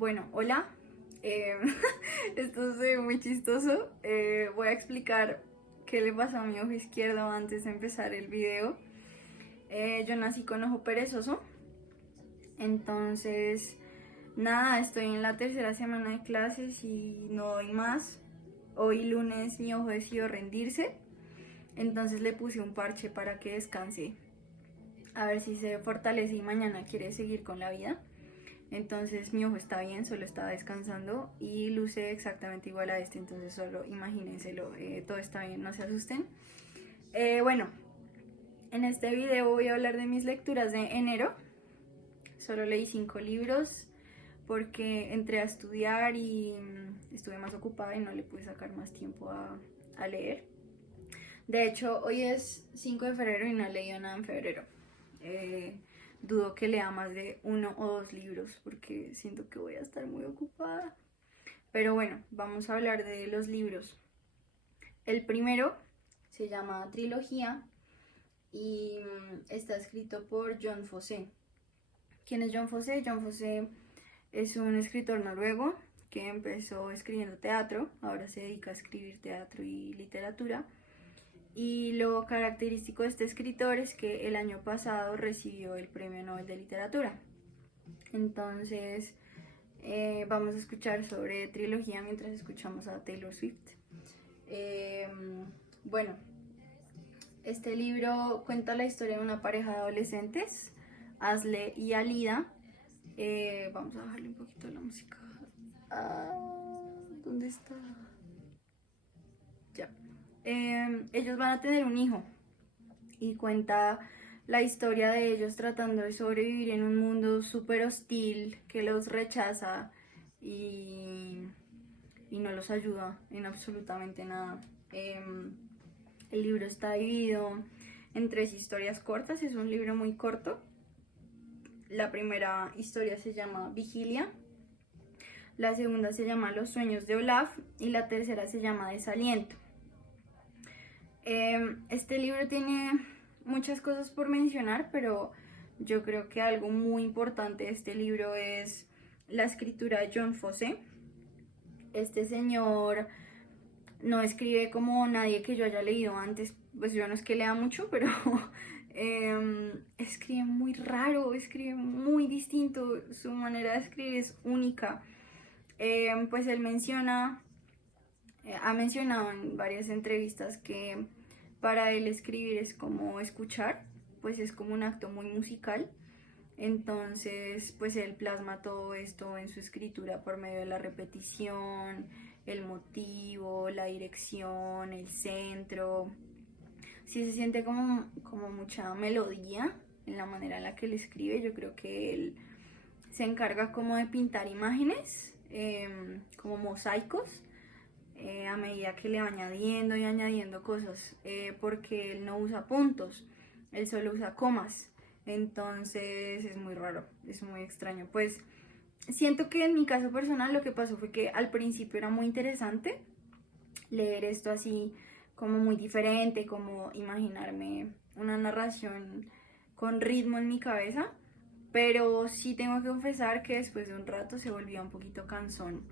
Bueno, hola. Eh, Esto se ve muy chistoso. Voy a explicar qué le pasó a mi ojo izquierdo antes de empezar el video. Yo nací con ojo perezoso. Entonces, nada, estoy en la tercera semana de clases y no doy más. Hoy lunes mi ojo decidió rendirse. Entonces le puse un parche para que descanse. A ver si se fortalece y mañana quiere seguir con la vida. Entonces mi ojo está bien, solo estaba descansando y luce exactamente igual a este, entonces solo imagínenselo, todo está bien, no se asusten. Bueno, en este video voy a hablar de mis lecturas de enero. Solo leí 5 libros porque entré a estudiar y estuve más ocupada y no le pude sacar más tiempo a leer. De hecho, hoy es 5 de febrero y no he leído nada en febrero. Eh, Dudo que lea más de 1 o 2 libros porque siento que voy a estar muy ocupada. Pero bueno, vamos a hablar de los libros. El primero se llama Trilogía y está escrito por John Fosse. ¿Quién es John Fosse? John Fosse es un escritor noruego que empezó escribiendo teatro, ahora se dedica a escribir teatro y literatura. Y lo característico de este escritor es que el año pasado recibió el Premio Nobel de Literatura. Entonces, vamos a escuchar sobre trilogía mientras escuchamos a Taylor Swift. Eh, bueno, este libro cuenta la historia de una pareja de adolescentes, Asle y Alida. Vamos a bajarle un poquito la música. ¿Dónde está? Ya. Ellos van a tener un hijo y cuenta la historia de ellos tratando de sobrevivir en un mundo súper hostil que los rechaza y, y no los ayuda en absolutamente nada. El libro está dividido en 3 historias cortas, es un libro muy corto. La primera historia se llama Vigilia, la segunda se llama Los sueños de Olaf y la tercera se llama Desaliento. Este libro tiene muchas cosas por mencionar, pero yo creo que algo muy importante de este libro es la escritura de John Fosse. Este señor no escribe como nadie que yo haya leído antes, pues yo no es que lea mucho, pero escribe muy raro, escribe muy distinto, su manera de escribir es única. Pues él ha mencionado en varias entrevistas que para él escribir es como escuchar, pues es como un acto muy musical. Entonces, pues él plasma todo esto en su escritura por medio de la repetición, el motivo, la dirección, el centro. Sí se siente como mucha melodía en la manera en la que él escribe. Yo creo que él se encarga como de pintar imágenes, como mosaicos, a medida que le va añadiendo y añadiendo cosas, porque él no usa puntos, él solo usa comas. Entonces es muy raro, es muy extraño. Pues siento que en mi caso personal lo que pasó fue que al principio era muy interesante leer esto así como muy diferente, como imaginarme una narración con ritmo en mi cabeza, pero sí tengo que confesar que después de un rato se volvía un poquito cansón.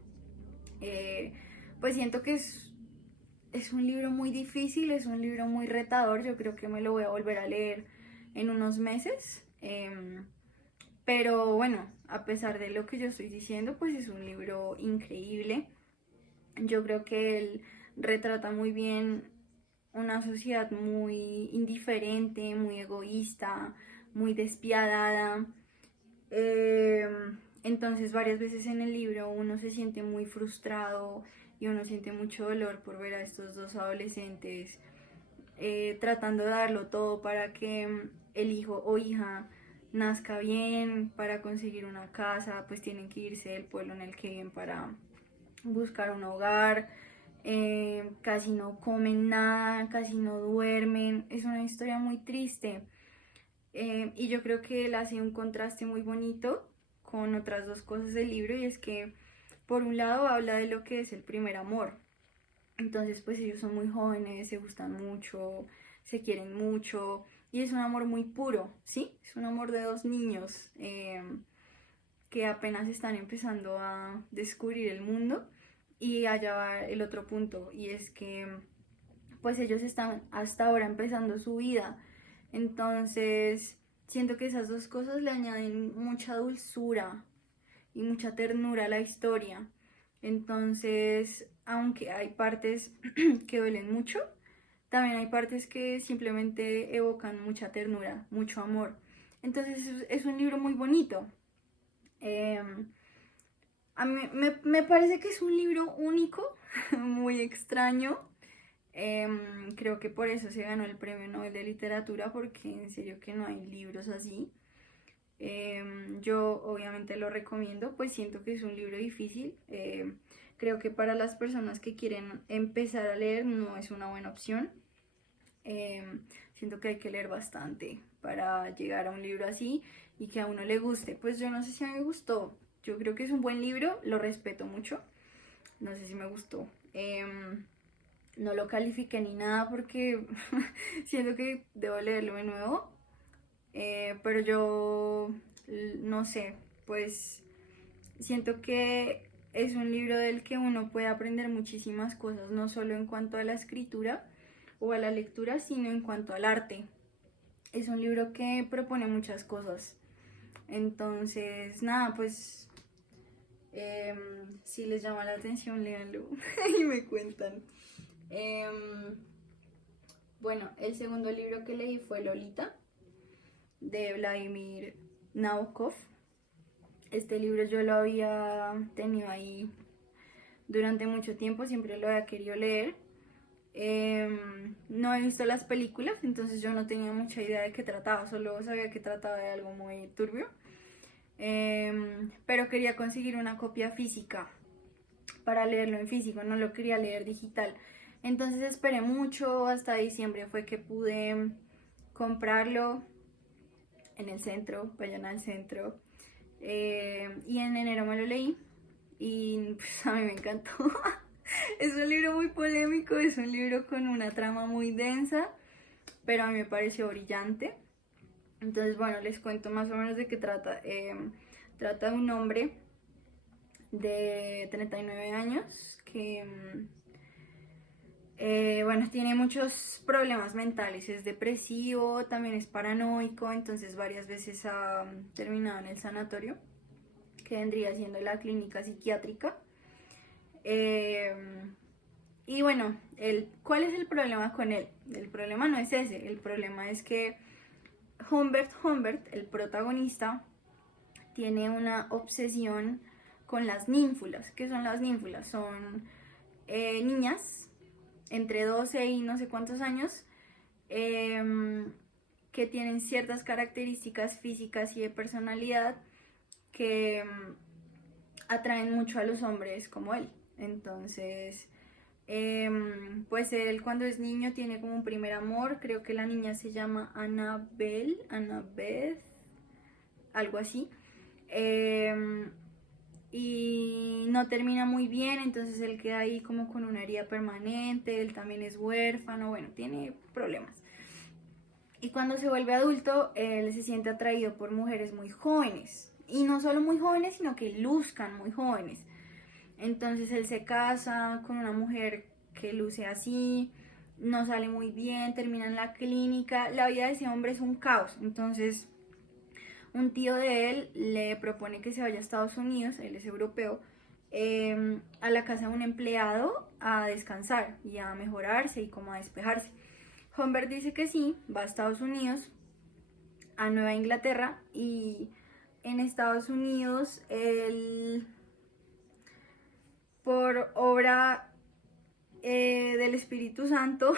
Eh, pues siento que es un libro muy difícil, es un libro muy retador, yo creo que me lo voy a volver a leer en unos meses. Pero bueno, a pesar de lo que yo estoy diciendo, pues es un libro increíble. Yo creo que él retrata muy bien una sociedad muy indiferente, muy egoísta, muy despiadada. Eh, entonces varias veces en el libro uno se siente muy frustrado y uno siente mucho dolor por ver a estos dos adolescentes tratando de darlo todo para que el hijo o hija nazca bien, para conseguir una casa, pues tienen que irse del pueblo en el que viven para buscar un hogar. Casi no comen nada, casi no duermen, es una historia muy triste. Y yo creo que él hace un contraste muy bonito con otras 2 cosas del libro, y es que por un lado habla de lo que es el primer amor. Entonces pues ellos son muy jóvenes, se gustan mucho, se quieren mucho y es un amor muy puro, ¿sí? Es un amor de 2 niños. que apenas están empezando a descubrir el mundo. Y allá va el otro punto, y es que pues ellos están hasta ahora empezando su vida. Entonces, siento que esas dos cosas le añaden mucha dulzura y mucha ternura a la historia. Entonces, aunque hay partes que duelen mucho, también hay partes que simplemente evocan mucha ternura, mucho amor. Entonces, es un libro muy bonito. A mí me parece que es un libro único, muy extraño. Creo que por eso se ganó el Premio Nobel de Literatura, porque en serio que no hay libros así. Yo obviamente lo recomiendo, pues siento que es un libro difícil. Creo que para las personas que quieren empezar a leer no es una buena opción. Siento que hay que leer bastante para llegar a un libro así y que a uno le guste. Pues yo no sé si a mí me gustó. Yo creo que es un buen libro, lo respeto mucho. No sé si me gustó. No lo califiqué ni nada porque siento que debo leerlo de nuevo. Pero yo no sé, pues siento que es un libro del que uno puede aprender muchísimas cosas, no solo en cuanto a la escritura o a la lectura, sino en cuanto al arte. Es un libro que propone muchas cosas. Entonces, nada, pues si les llama la atención, léanlo y me cuentan. Bueno, el segundo libro que leí fue Lolita, de Vladimir Nabokov. Este libro yo lo había tenido ahí durante mucho tiempo, siempre lo había querido leer. No he visto las películas, entonces yo no tenía mucha idea de qué trataba, solo sabía que trataba de algo muy turbio. Pero quería conseguir una copia física para leerlo en físico, no lo quería leer digital. Entonces esperé mucho, hasta diciembre fue que pude comprarlo en el centro, vayan al centro. Y en enero me lo leí y pues, a mí me encantó. Es un libro muy polémico, es un libro con una trama muy densa, pero a mí me pareció brillante. Entonces, bueno, les cuento más o menos de qué trata. Trata de un hombre de 39 años que, bueno, tiene muchos problemas mentales. Es depresivo, también es paranoico, entonces varias veces ha terminado en el sanatorio, que vendría siendo la clínica psiquiátrica. Y bueno, ¿cuál es el problema con él? El problema no es ese, el problema es que Humbert, el protagonista, tiene una obsesión con las ninfulas. ¿Qué son las ninfulas? Son niñas entre 12 y no sé cuántos años que tienen ciertas características físicas y de personalidad que atraen mucho a los hombres como él. Entonces, pues él cuando es niño tiene como un primer amor, creo que la niña se llama Annabeth, algo así. Y no termina muy bien, entonces él queda ahí como con una herida permanente, él también es huérfano, bueno, tiene problemas. Y cuando se vuelve adulto, él se siente atraído por mujeres muy jóvenes, y no solo muy jóvenes, sino que luzcan muy jóvenes. Entonces él se casa con una mujer que luce así, no sale muy bien, termina en la clínica, la vida de ese hombre es un caos. Entonces un tío de él le propone que se vaya a Estados Unidos, él es europeo, a la casa de un empleado a descansar y a mejorarse y como a despejarse. Humbert dice que sí, va a Estados Unidos, a Nueva Inglaterra, y en Estados Unidos él, por obra del Espíritu Santo,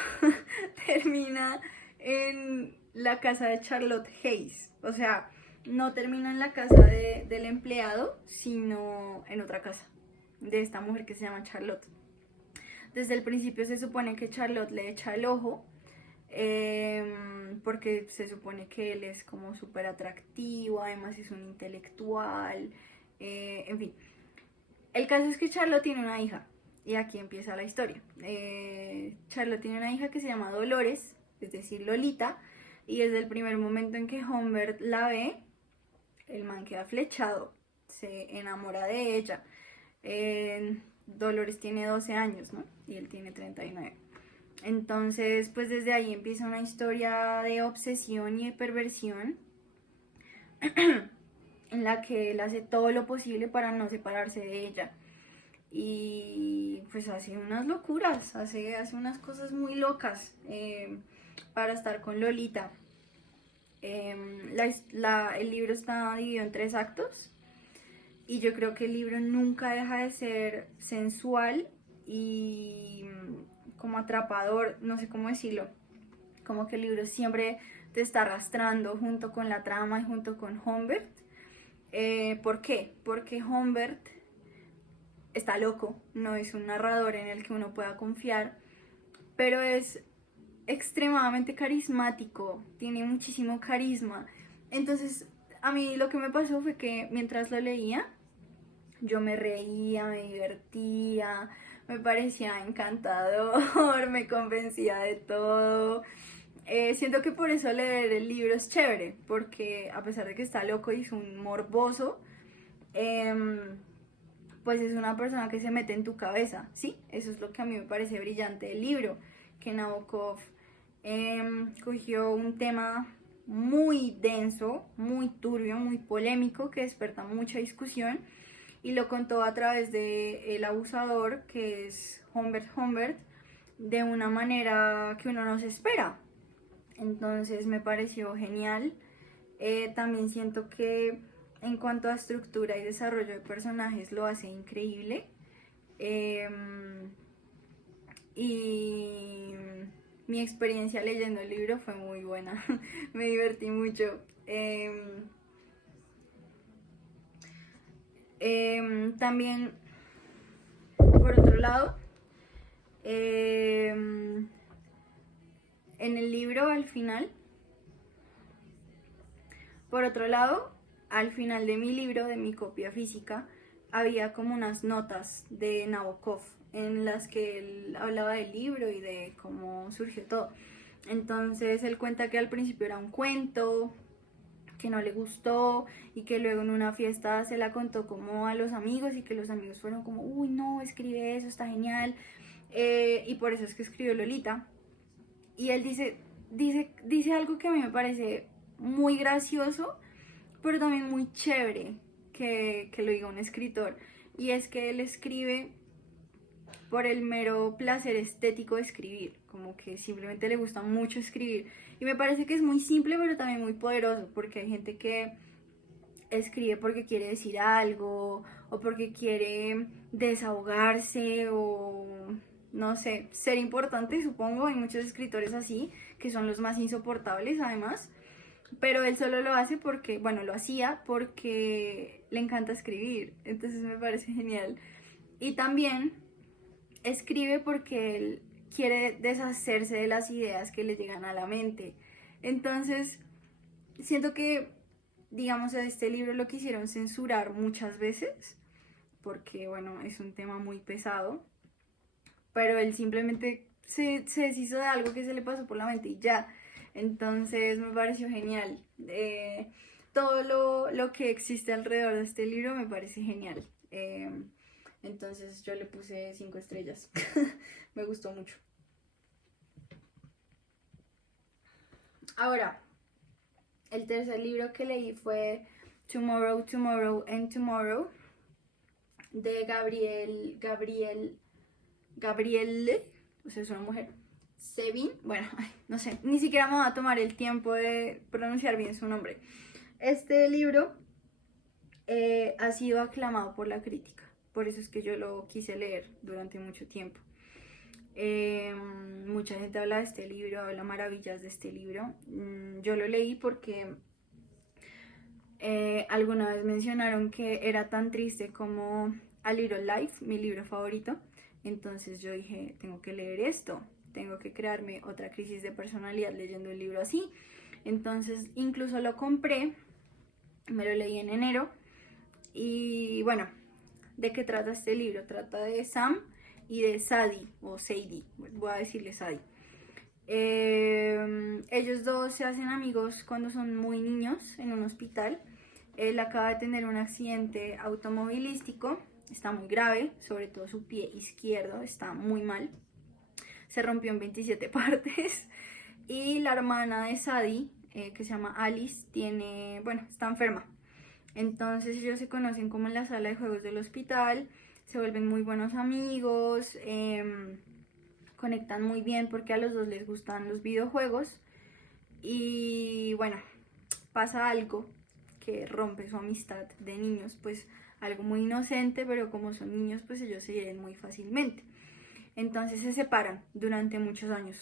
termina en la casa de Charlotte Hayes. O sea, no termina en la casa del empleado, sino en otra casa de esta mujer que se llama Charlotte. Desde el principio se supone que Charlotte le echa el ojo, porque se supone que él es como súper atractivo, además es un intelectual, en fin. El caso es que Charlotte tiene una hija, y aquí empieza la historia. Charlotte tiene una hija que se llama Dolores, es decir, Lolita, y desde el primer momento en que Humbert la ve, el man queda flechado. se enamora de ella. Dolores tiene 12 años, ¿no? Y él tiene 39. Entonces, pues desde ahí empieza una historia de obsesión y de perversión en la que él hace todo lo posible para no separarse de ella. Y pues hace unas locuras, hace unas cosas muy locas para estar con Lolita. El libro está dividido en 3 actos y yo creo que el libro nunca deja de ser sensual y como atrapador, no sé cómo decirlo, como que el libro siempre te está arrastrando junto con la trama y junto con Humbert. ¿Por qué? Porque Humbert está loco, no es un narrador en el que uno pueda confiar, pero es extremadamente carismático, tiene muchísimo carisma. Entonces, a mí lo que me pasó fue que mientras lo leía, yo me reía, me divertía, me parecía encantador, me convencía de todo. Siento que por eso leer el libro es chévere, porque a pesar de que está loco y es un morboso, pues es una persona que se mete en tu cabeza, ¿sí? Eso es lo que a mí me parece brillante del libro, que Nabokov cogió un tema muy denso, muy turbio, muy polémico, que desperta mucha discusión, y lo contó a través de el abusador, que es Humbert, de una manera que uno no se espera. Entonces me pareció genial. También siento que en cuanto a estructura y desarrollo de personajes lo hace increíble. Y mi experiencia leyendo el libro fue muy buena. Me divertí mucho. También, por otro lado, en el libro al final de mi libro, de mi copia física, había como unas notas de Nabokov en las que él hablaba del libro y de cómo surgió todo. Entonces él cuenta que al principio era un cuento, que no le gustó y que luego en una fiesta se la contó como a los amigos y que los amigos fueron como, uy, no, escribe eso, está genial. Y por eso es que escribió Lolita. Y él dice algo que a mí me parece muy gracioso, pero también muy chévere que lo diga un escritor. Y es que él escribe por el mero placer estético de escribir, como que simplemente le gusta mucho escribir. Y me parece que es muy simple, pero también muy poderoso, porque hay gente que escribe porque quiere decir algo, o porque quiere desahogarse, o no sé, ser importante, supongo. Hay muchos escritores así, que son los más insoportables además. Pero él solo lo hace porque, bueno, lo hacía porque le encanta escribir. Entonces me parece genial. Y también escribe porque él quiere deshacerse de las ideas que le llegan a la mente. Entonces, siento que, digamos, este libro lo quisieron censurar muchas veces, porque, bueno, es un tema muy pesado, pero él simplemente se deshizo de algo que se le pasó por la mente y ya. Entonces, me pareció genial. Todo lo que existe alrededor de este libro me parece genial. Entonces yo le puse 5 estrellas. Me gustó mucho. Ahora, el tercer libro que leí fue Tomorrow, Tomorrow and Tomorrow de Gabrielle, o sea, es una mujer, Sevin, bueno, no sé, ni siquiera me va a tomar el tiempo de pronunciar bien su nombre. Este libro ha sido aclamado por la crítica, por eso es que yo lo quise leer durante mucho tiempo. Mucha gente habla de este libro, habla maravillas de este libro. Yo lo leí porque alguna vez mencionaron que era tan triste como A Little Life, mi libro favorito. Entonces yo dije, tengo que leer esto, tengo que crearme otra crisis de personalidad leyendo un libro así. Entonces incluso lo compré, me lo leí en enero. Y bueno, ¿de qué trata este libro? Trata de Sam y de Sadie, o Sadie, voy a decirle Sadie. Ellos dos se hacen amigos cuando son muy niños en un hospital Él acaba de tener un accidente automovilístico, está muy grave, sobre todo su pie izquierdo está muy mal, se rompió en 27 partes. Y la hermana de Sadie, que se llama Alice, bueno, está enferma. Entonces ellos se conocen como en la sala de juegos del hospital, se vuelven muy buenos amigos, conectan muy bien porque a los dos les gustan los videojuegos. Y bueno, pasa algo que rompe su amistad de niños, pues algo muy inocente, pero como son niños, pues ellos se hieren muy fácilmente. Entonces se separan durante muchos años.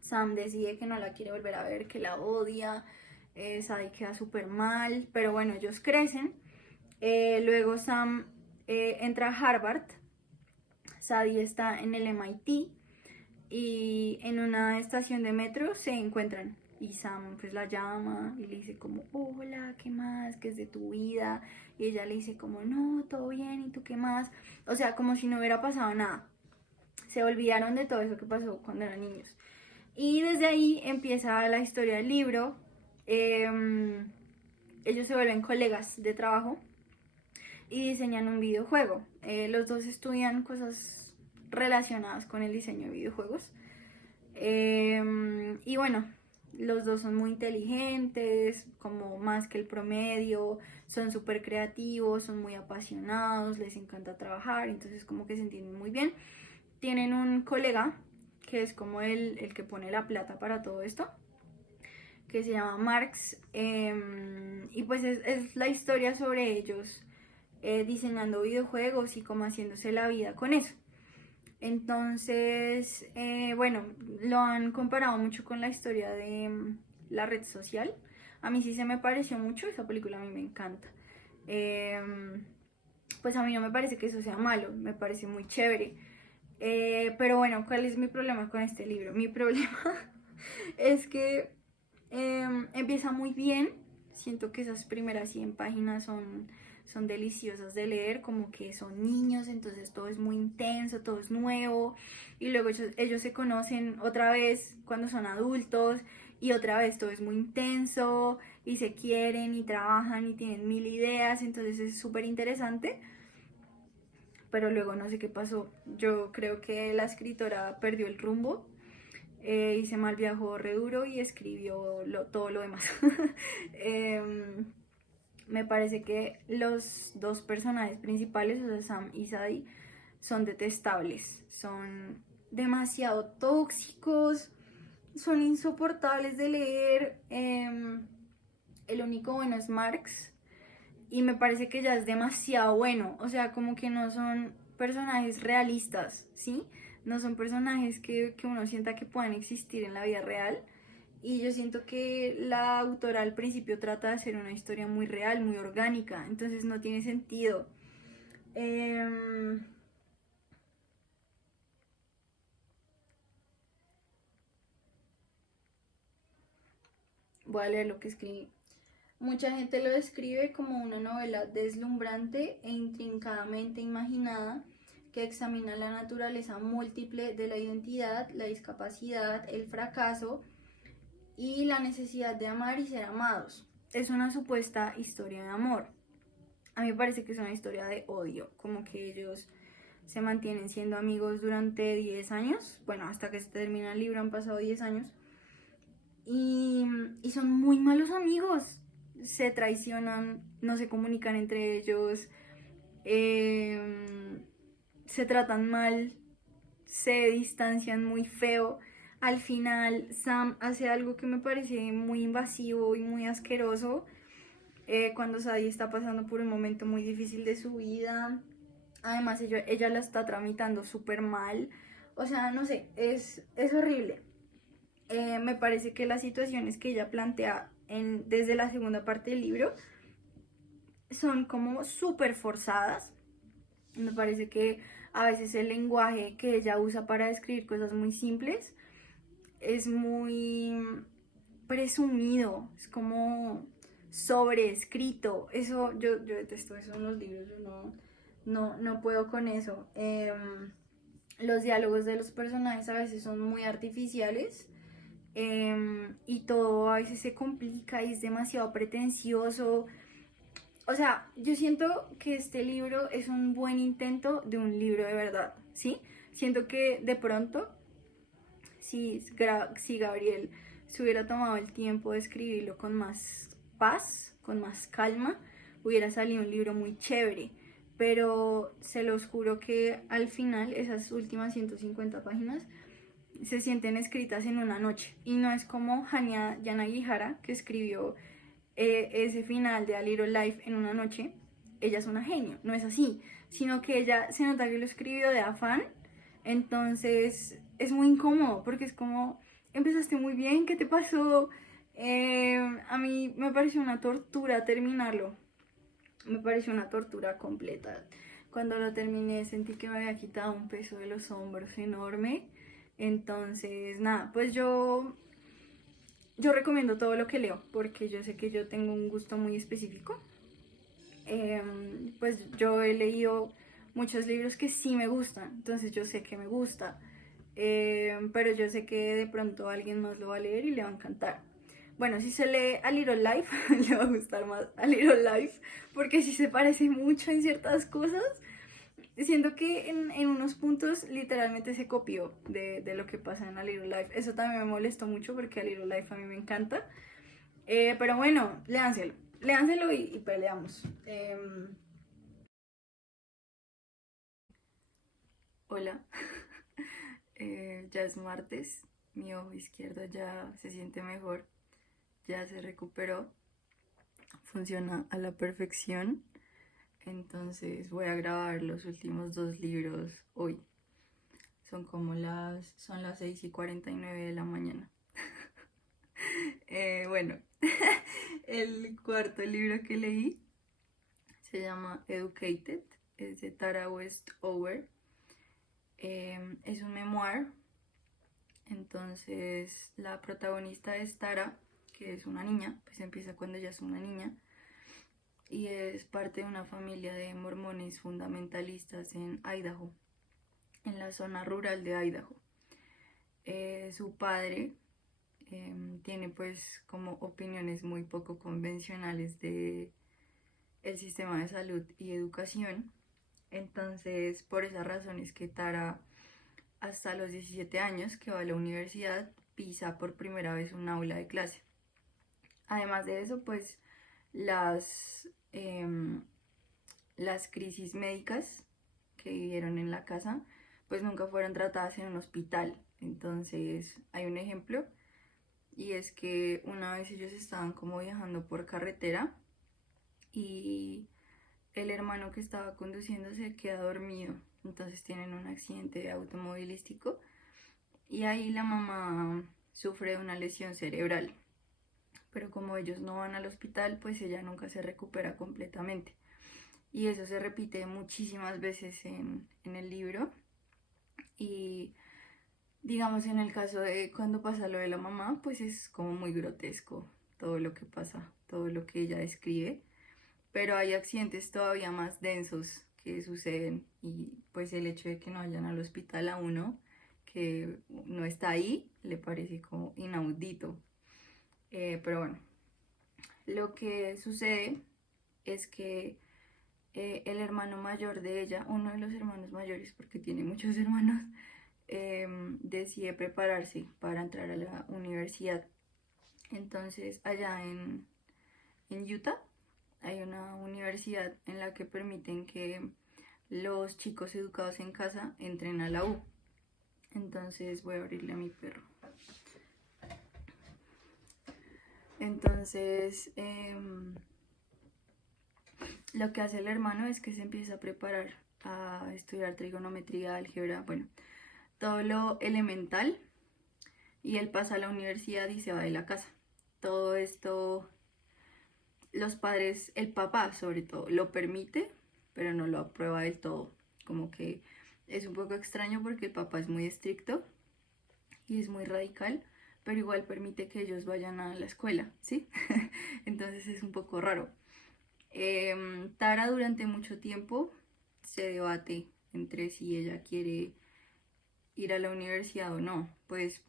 Sam decide que no la quiere volver a ver, que la odia. Sadie queda súper mal, pero bueno, ellos crecen. Luego Sam entra a Harvard. Sadie está en el MIT y en una estación de metro se encuentran. Y Sam pues la llama y le dice como, hola, ¿qué más? ¿Qué es de tu vida? Y ella le dice como, no, todo bien, ¿y tú qué más? O sea, como si no hubiera pasado nada. Se olvidaron de todo eso que pasó cuando eran niños. Y desde ahí empieza la historia del libro. Ellos se vuelven colegas de trabajo y diseñan un videojuego. Los dos estudian cosas relacionadas con el diseño de videojuegos. Y bueno, los dos son muy inteligentes, como más que el promedio, son súper creativos, son muy apasionados, les encanta trabajar, entonces como que se entienden muy bien. Tienen un colega que es como el que pone la plata para todo esto, que se llama Marx, y pues es la historia sobre ellos diseñando videojuegos y como haciéndose la vida con eso. Entonces, bueno, lo han comparado mucho con la historia de La Red Social. A mí sí se me pareció mucho, esa película a mí me encanta. Pues a mí no me parece que eso sea malo, me parece muy chévere. Pero bueno, ¿cuál es mi problema con este libro? Mi problema es que empieza muy bien. Siento que esas primeras 100 páginas son deliciosas de leer, como que son niños, entonces todo es muy intenso, todo es nuevo. Y luego ellos se conocen otra vez cuando son adultos y otra vez todo es muy intenso y se quieren y trabajan y tienen mil ideas, entonces es súper interesante. Pero luego no sé qué pasó. Yo creo que la escritora perdió el rumbo y se mal viajó re duro y escribió todo lo demás. Me parece que los dos personajes principales, o sea, Sam y Sadie, son detestables, son demasiado tóxicos, son insoportables de leer. El único bueno es Marx y me parece que ya es demasiado bueno, o sea, como que no son personajes realistas, ¿sí? No son personajes que uno sienta que puedan existir en la vida real. Y yo siento que la autora al principio trata de hacer una historia muy real, muy orgánica, entonces no tiene sentido. Voy a leer lo que escribí. Mucha gente lo describe como una novela deslumbrante e intrincadamente imaginada que examina la naturaleza múltiple de la identidad, la discapacidad, el fracaso y la necesidad de amar y ser amados. Es una supuesta historia de amor. A mí me parece que es una historia de odio, como que ellos se mantienen siendo amigos durante 10 años, bueno, hasta que se termina el libro han pasado 10 años, y son muy malos amigos, se traicionan, no se comunican entre ellos, eh, se tratan mal, se distancian muy feo. Al final Sam hace algo que me parece muy invasivo y muy asqueroso cuando Sadie está pasando por un momento muy difícil de su vida. Además ella la está tramitando súper mal. O sea, no sé, es horrible. Me parece que las situaciones que ella plantea desde la segunda parte del libro son como súper forzadas. Me parece que a veces el lenguaje que ella usa para describir cosas muy simples es muy presumido, es como sobreescrito. Eso, yo detesto eso en los libros, yo no puedo con eso. Los diálogos de los personajes a veces son muy artificiales. y todo a veces se complica y es demasiado pretencioso. O sea, yo siento que este libro es un buen intento de un libro de verdad, ¿sí? Siento que de pronto, si Gabriel se hubiera tomado el tiempo de escribirlo con más paz, con más calma, hubiera salido un libro muy chévere. Pero se los juro que al final, esas últimas 150 páginas se sienten escritas en una noche. Y no es como Hanya Yanagihara, que escribió ese final de A Little Life en una noche. Ella es una genio, no es así, sino que ella se nota que lo escribió de afán. Entonces es muy incómodo porque es como, empezaste muy bien, ¿qué te pasó? A mí me pareció una tortura terminarlo, me pareció una tortura completa. Cuando lo terminé sentí que me había quitado un peso de los hombros enorme. Entonces, nada, pues yo recomiendo todo lo que leo porque yo sé que yo tengo un gusto muy específico. Pues yo he leído muchos libros que sí me gustan, entonces yo sé que me gusta. Pero yo sé que de pronto alguien más lo va a leer y le va a encantar. Bueno, si se lee A Little Life, le va a gustar más A Little Life, porque sí se parece mucho en ciertas cosas. Siento que en unos puntos literalmente se copió de lo que pasa en A Little Life. Eso también me molestó mucho porque A Little Life a mí me encanta. Pero bueno, léanselo. Léanselo y peleamos. Hola, ya es martes. Mi ojo izquierdo ya se siente mejor. Ya se recuperó. Funciona a la perfección. Entonces voy a grabar los últimos dos libros hoy. Son las 6:49 de la mañana. Bueno, el cuarto libro que leí se llama Educated, es de Tara Westover. Es un memoir, entonces la protagonista es Tara, que es una niña, pues empieza cuando ella es una niña, y es parte de una familia de mormones fundamentalistas en Idaho, en la zona rural de Idaho. Su padre tiene pues como opiniones muy poco convencionales de el sistema de salud y educación. Entonces, por esa razón es que Tara, hasta los 17 años que va a la universidad, pisa por primera vez un aula de clase. Además de eso, pues las crisis médicas que vivieron en la casa, pues nunca fueron tratadas en un hospital. Entonces, hay un ejemplo, y es que una vez ellos estaban como viajando por carretera y el hermano que estaba conduciendo se queda dormido, entonces tienen un accidente automovilístico y ahí la mamá sufre una lesión cerebral, pero como ellos no van al hospital, pues ella nunca se recupera completamente. Y eso se repite muchísimas veces en el libro. Y digamos, en el caso de cuando pasa lo de la mamá, pues es como muy grotesco todo lo que pasa, todo lo que ella describe. Pero hay accidentes todavía más densos que suceden y pues el hecho de que no vayan al hospital a uno que no está ahí le parece como inaudito. Pero bueno, lo que sucede es que el hermano mayor de ella, uno de los hermanos mayores, porque tiene muchos hermanos, decide prepararse para entrar a la universidad. Entonces, allá en Utah hay una universidad en la que permiten que los chicos educados en casa entren a la U. Entonces voy a abrirle a mi perro. Entonces, lo que hace el hermano es que se empieza a preparar a estudiar trigonometría, álgebra, bueno, todo lo elemental, y él pasa a la universidad y se va de la casa. Todo esto, los padres, el papá sobre todo, lo permite, pero no lo aprueba del todo. Como que es un poco extraño porque el papá es muy estricto y es muy radical, pero igual permite que ellos vayan a la escuela, ¿sí? Entonces es un poco raro. Tara durante mucho tiempo se debate entre si ella quiere ir a la universidad o no. Pues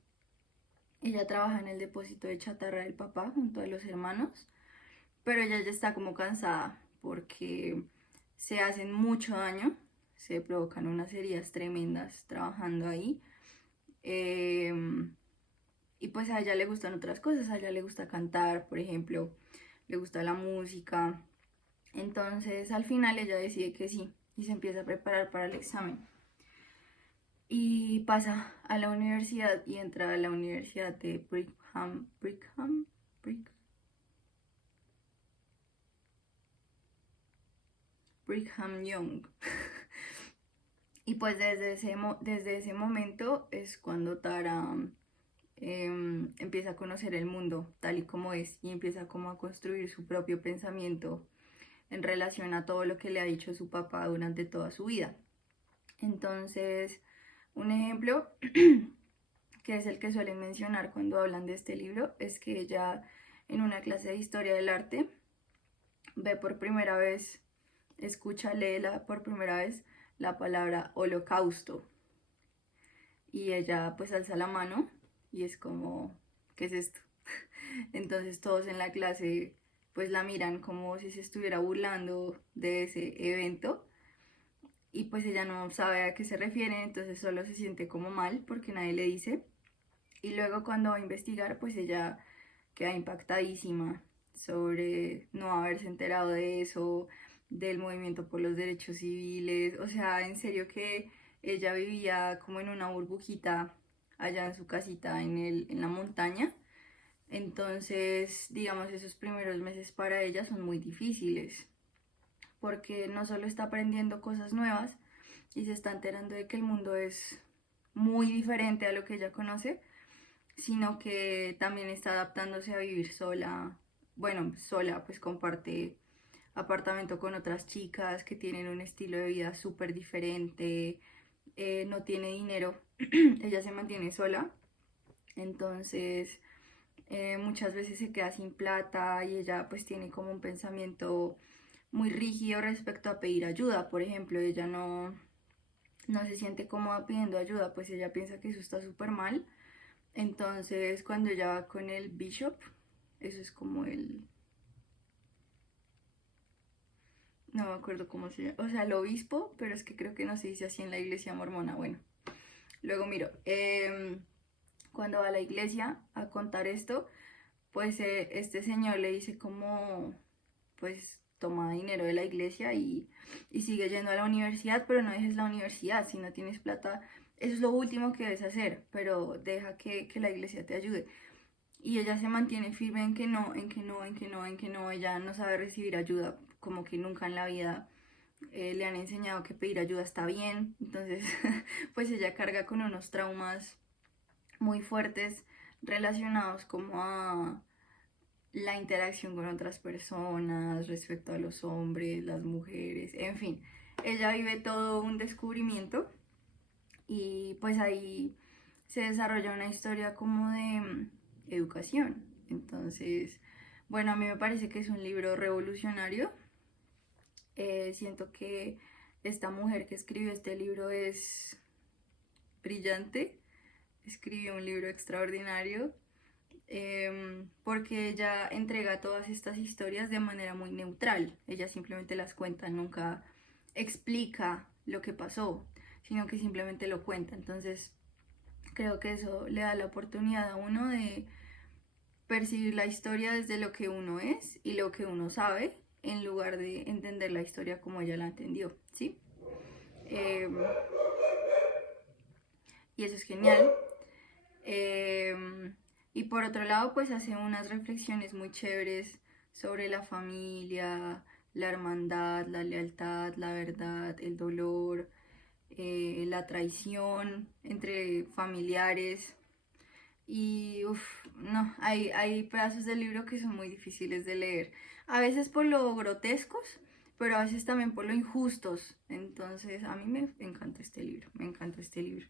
Ella trabaja en el depósito de chatarra del papá junto a los hermanos, pero ella ya está como cansada porque se hacen mucho daño, se provocan unas heridas tremendas trabajando ahí. Y pues a ella le gustan otras cosas, a ella le gusta cantar, por ejemplo, le gusta la música. Entonces al final ella decide que sí y se empieza a preparar para el examen. Y pasa a la universidad y entra a la universidad de Brigham Young. Y pues desde ese momento es cuando Tara empieza a conocer el mundo tal y como es y empieza como a construir su propio pensamiento en relación a todo lo que le ha dicho su papá durante toda su vida. Entonces, un ejemplo que es el que suelen mencionar cuando hablan de este libro es que ella en una clase de historia del arte ve por primera vez, lee por primera vez la palabra holocausto y ella pues alza la mano y es como, ¿qué es esto? Entonces todos en la clase pues la miran como si se estuviera burlando de ese evento y pues ella no sabe a qué se refiere, entonces solo se siente como mal porque nadie le dice. Y luego cuando va a investigar pues ella queda impactadísima sobre no haberse enterado de eso, del movimiento por los derechos civiles, o sea, en serio que ella vivía como en una burbujita allá en su casita en la montaña. Entonces, digamos, esos primeros meses para ella son muy difíciles, porque no solo está aprendiendo cosas nuevas y se está enterando de que el mundo es muy diferente a lo que ella conoce, sino que también está adaptándose a vivir sola. Bueno, sola, pues comparte apartamento con otras chicas que tienen un estilo de vida súper diferente, no tiene dinero, ella se mantiene sola, entonces muchas veces se queda sin plata y ella pues tiene como un pensamiento muy rígido respecto a pedir ayuda. Por ejemplo, ella no se siente cómoda pidiendo ayuda, pues ella piensa que eso está súper mal. Entonces cuando ella va con el bishop, eso es como no me acuerdo cómo se llama, o sea, el obispo, pero es que creo que no se dice así en la iglesia mormona. Bueno, luego miro, cuando va a la iglesia a contar esto, pues este señor le dice como, pues toma dinero de la iglesia y sigue yendo a la universidad, pero no dejes la universidad, si no tienes plata, eso es lo último que debes hacer, pero deja que la iglesia te ayude. Y ella se mantiene firme en que no, en que no, en que no, en que no, ella no sabe recibir ayuda, como que nunca en la vida le han enseñado que pedir ayuda está bien, entonces pues ella carga con unos traumas muy fuertes relacionados como a la interacción con otras personas, respecto a los hombres, las mujeres, en fin, ella vive todo un descubrimiento y pues ahí se desarrolla una historia como de educación. Entonces, bueno, a mí me parece que es un libro revolucionario. Siento que esta mujer que escribió este libro es brillante, escribió un libro extraordinario porque ella entrega todas estas historias de manera muy neutral. Ella simplemente las cuenta, nunca explica lo que pasó, sino que simplemente lo cuenta. Entonces, creo que eso le da la oportunidad a uno de percibir la historia desde lo que uno es y lo que uno sabe, en lugar de entender la historia como ella la entendió, ¿sí? Eh, y eso es genial. Y por otro lado, pues hace unas reflexiones muy chéveres sobre la familia, la hermandad, la lealtad, la verdad, el dolor, la traición entre familiares. Y no, hay pedazos del libro que son muy difíciles de leer. A veces por lo grotescos, pero a veces también por lo injustos. Entonces, a mí me encanta este libro, me encanta este libro.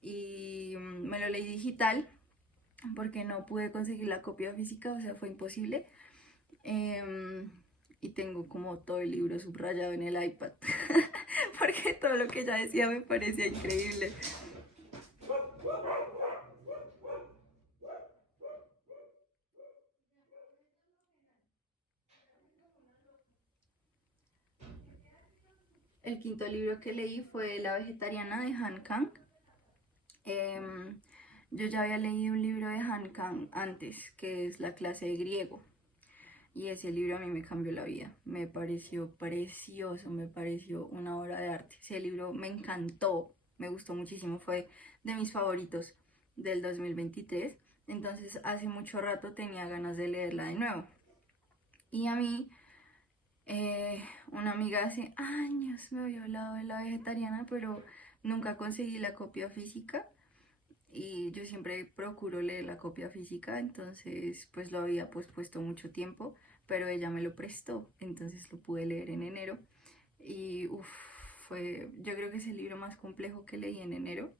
Y me lo leí digital porque no pude conseguir la copia física, o sea, fue imposible. Y tengo como todo el libro subrayado en el iPad, porque todo lo que ella decía me parecía increíble. El quinto libro que leí fue La vegetariana de Han Kang. Em, yo ya había leído un libro de Han Kang antes, que es La clase de griego. Y ese libro a mí me cambió la vida. Me pareció precioso, me pareció una obra de arte. Ese libro me encantó, me gustó muchísimo. Fue de mis favoritos del 2023. Entonces hace mucho rato tenía ganas de leerla de nuevo. Y a mí, una amiga hace años me había hablado de La vegetariana, pero nunca conseguí la copia física. Y yo siempre procuro leer la copia física, entonces pues lo había pospuesto mucho tiempo, pero ella me lo prestó, entonces lo pude leer en enero. Y uff, yo creo que es el libro más complejo que leí en enero.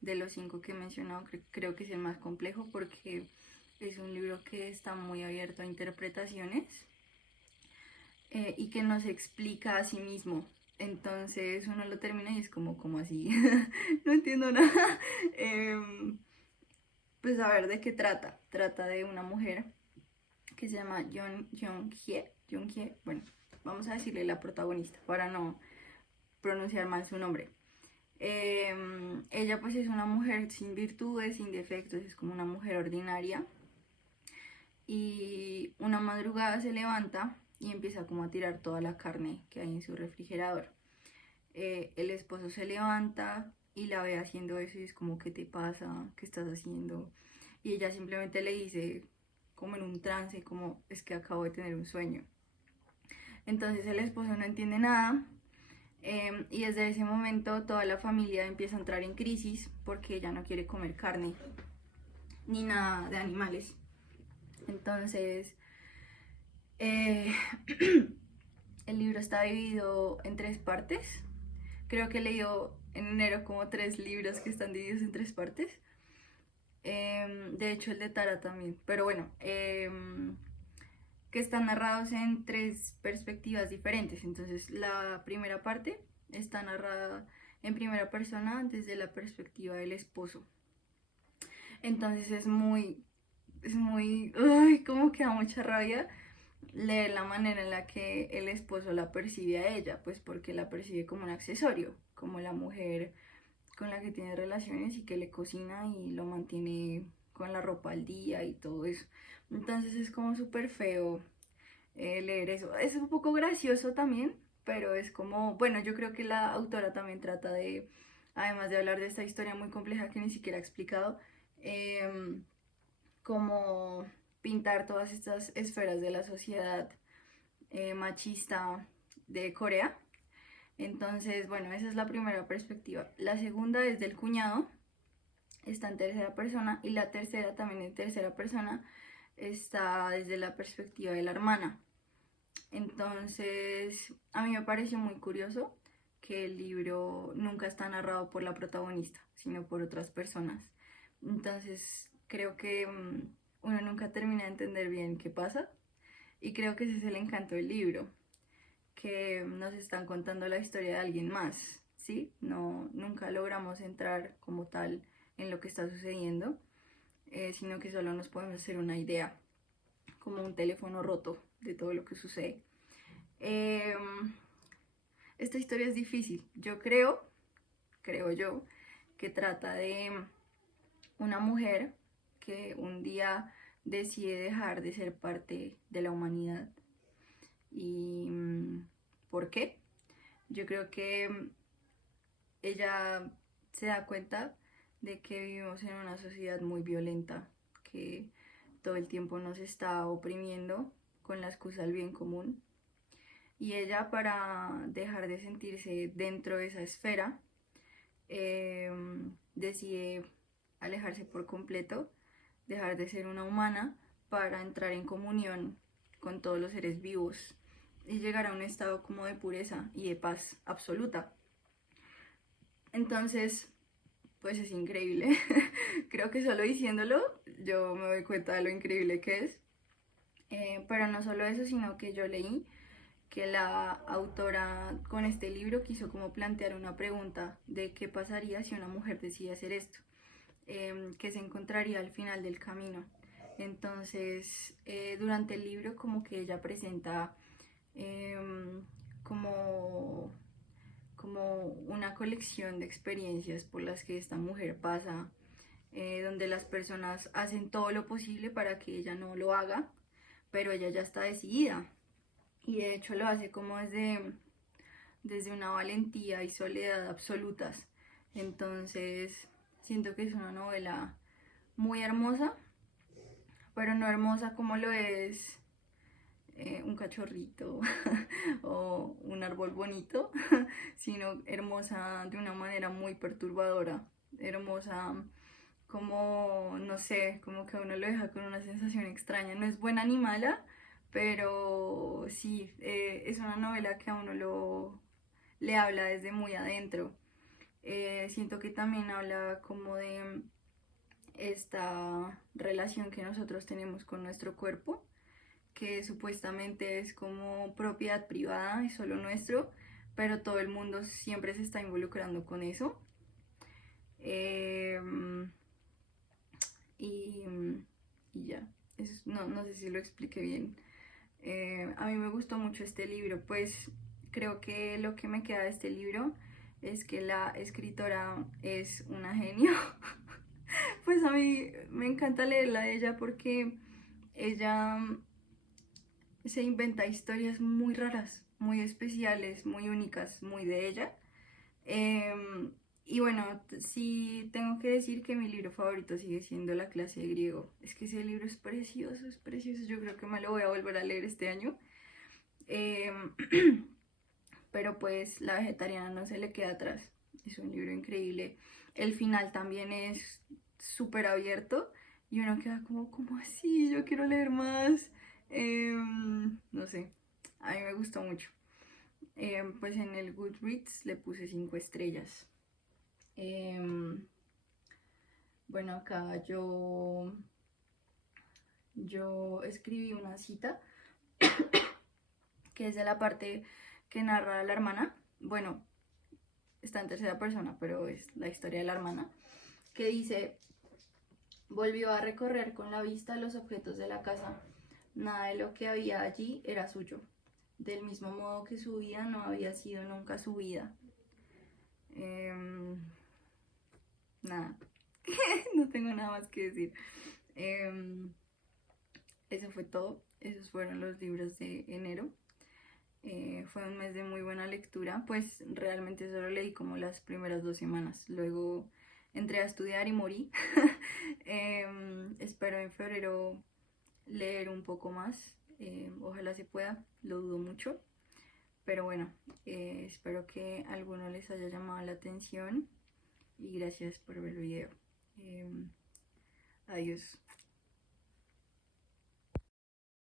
De los 5 que he mencionado, creo que es el más complejo porque es un libro que está muy abierto a interpretaciones, y que no se explica a sí mismo. Entonces uno lo termina y es como así, no entiendo nada. Pues a ver, ¿de qué trata? Trata de una mujer que se llama Jung Hye, bueno, vamos a decirle la protagonista para no pronunciar mal su nombre. Ella pues es una mujer sin virtudes, sin defectos, es como una mujer ordinaria, y una madrugada se levanta y empieza como a tirar toda la carne que hay en su refrigerador. El esposo se levanta y la ve haciendo eso y es como, ¿qué te pasa? ¿Qué estás haciendo? Y ella simplemente le dice, como en un trance, como, es que acabo de tener un sueño. Entonces el esposo no entiende nada, y desde ese momento toda la familia empieza a entrar en crisis porque ella no quiere comer carne ni nada de animales. Entonces, eh, el libro está dividido en 3 partes. Creo que he leído en enero como 3 libros que están divididos en 3 partes. De hecho, el de Tara también. Pero bueno, que están narrados en 3 perspectivas diferentes. Entonces, la primera parte está narrada en primera persona desde la perspectiva del esposo. Entonces ay, como que da mucha rabia leer la manera en la que el esposo la percibe a ella, pues porque la percibe como un accesorio, como la mujer con la que tiene relaciones y que le cocina y lo mantiene con la ropa al día y todo eso. Entonces es como súper feo, leer eso. Es un poco gracioso también, pero es como, bueno, yo creo que la autora también trata de, además de hablar de esta historia muy compleja que ni siquiera ha explicado, como pintar todas estas esferas de la sociedad, machista de Corea. Entonces, bueno, esa es la primera perspectiva. La segunda es del cuñado, está en tercera persona, y la tercera también en tercera persona está desde la perspectiva de la hermana. Entonces, a mí me pareció muy curioso que el libro nunca está narrado por la protagonista, sino por otras personas. Entonces, creo que uno nunca termina de entender bien qué pasa, y creo que ese es el encanto del libro, que nos están contando la historia de alguien más, ¿sí? No, nunca logramos entrar como tal en lo que está sucediendo, sino que solo nos podemos hacer una idea, como un teléfono roto de todo lo que sucede. Eh, esta historia es difícil. Creo yo, que trata de una mujer que un día decide dejar de ser parte de la humanidad. ¿Y por qué? Yo creo que ella se da cuenta de que vivimos en una sociedad muy violenta, que todo el tiempo nos está oprimiendo con la excusa del bien común. Y ella, para dejar de sentirse dentro de esa esfera, decide alejarse por completo, dejar de ser una humana para entrar en comunión con todos los seres vivos y llegar a un estado como de pureza y de paz absoluta. Entonces, pues es increíble. Creo que solo diciéndolo yo me doy cuenta de lo increíble que es. Pero no solo eso, sino que yo leí que la autora con este libro quiso como plantear una pregunta de qué pasaría si una mujer decide hacer esto, que se encontraría al final del camino. Entonces, durante el libro como que ella presenta, como una colección de experiencias por las que esta mujer pasa, donde las personas hacen todo lo posible para que ella no lo haga, pero ella ya está decidida y de hecho lo hace como desde una valentía y soledad absolutas. Entonces siento que es una novela muy hermosa, pero no hermosa como lo es un cachorrito o un árbol bonito, sino hermosa de una manera muy perturbadora, hermosa como, no sé, como que a uno lo deja con una sensación extraña. No es buena ni mala, pero sí, es una novela que a uno le habla desde muy adentro. Siento que también habla como de esta relación que nosotros tenemos con nuestro cuerpo, que supuestamente es como propiedad privada y solo nuestro, pero todo el mundo siempre se está involucrando con eso. Eh, y, y ya, no sé si lo expliqué bien. A mí me gustó mucho este libro, pues creo que lo que me queda de este libro es que la escritora es una genio. Pues a mí me encanta leerla de ella porque ella se inventa historias muy raras, muy especiales, muy únicas, muy de ella. Y bueno, sí tengo que decir que mi libro favorito sigue siendo La clase de griego. Es que ese libro es precioso, es precioso. Yo creo que me lo voy a volver a leer este año. Em, pero pues La vegetariana no se le queda atrás. Es un libro increíble. El final también es súper abierto y uno queda como, ¿cómo así? Yo quiero leer más. No sé, a mí me gustó mucho. Pues en el Goodreads le puse 5 estrellas. Em, bueno, acá yo escribí una cita que es de la parte que narra la hermana. Bueno, está en tercera persona, pero es la historia de la hermana, que dice: volvió a recorrer con la vista los objetos de la casa. Nada de lo que había allí era suyo, del mismo modo que su vida no había sido nunca su vida. Nada, no tengo nada más que decir. Eso fue todo, esos fueron los libros de enero. Fue un mes de muy buena lectura, pues realmente solo leí como las primeras 2 semanas, luego entré a estudiar y morí. Espero en febrero leer un poco más, ojalá se pueda, lo dudo mucho, pero bueno, espero que a alguno les haya llamado la atención y gracias por ver el video. Adiós.